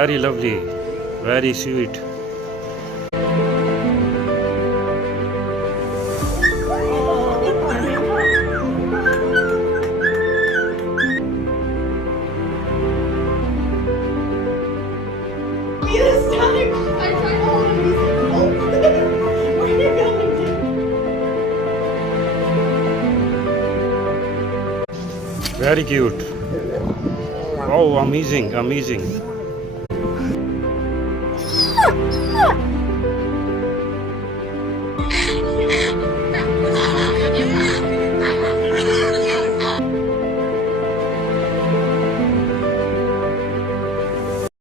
very lovely, very sweet. This time, I tried to hold him. He's like, oh, where are you going? Very cute. Oh, amazing, amazing.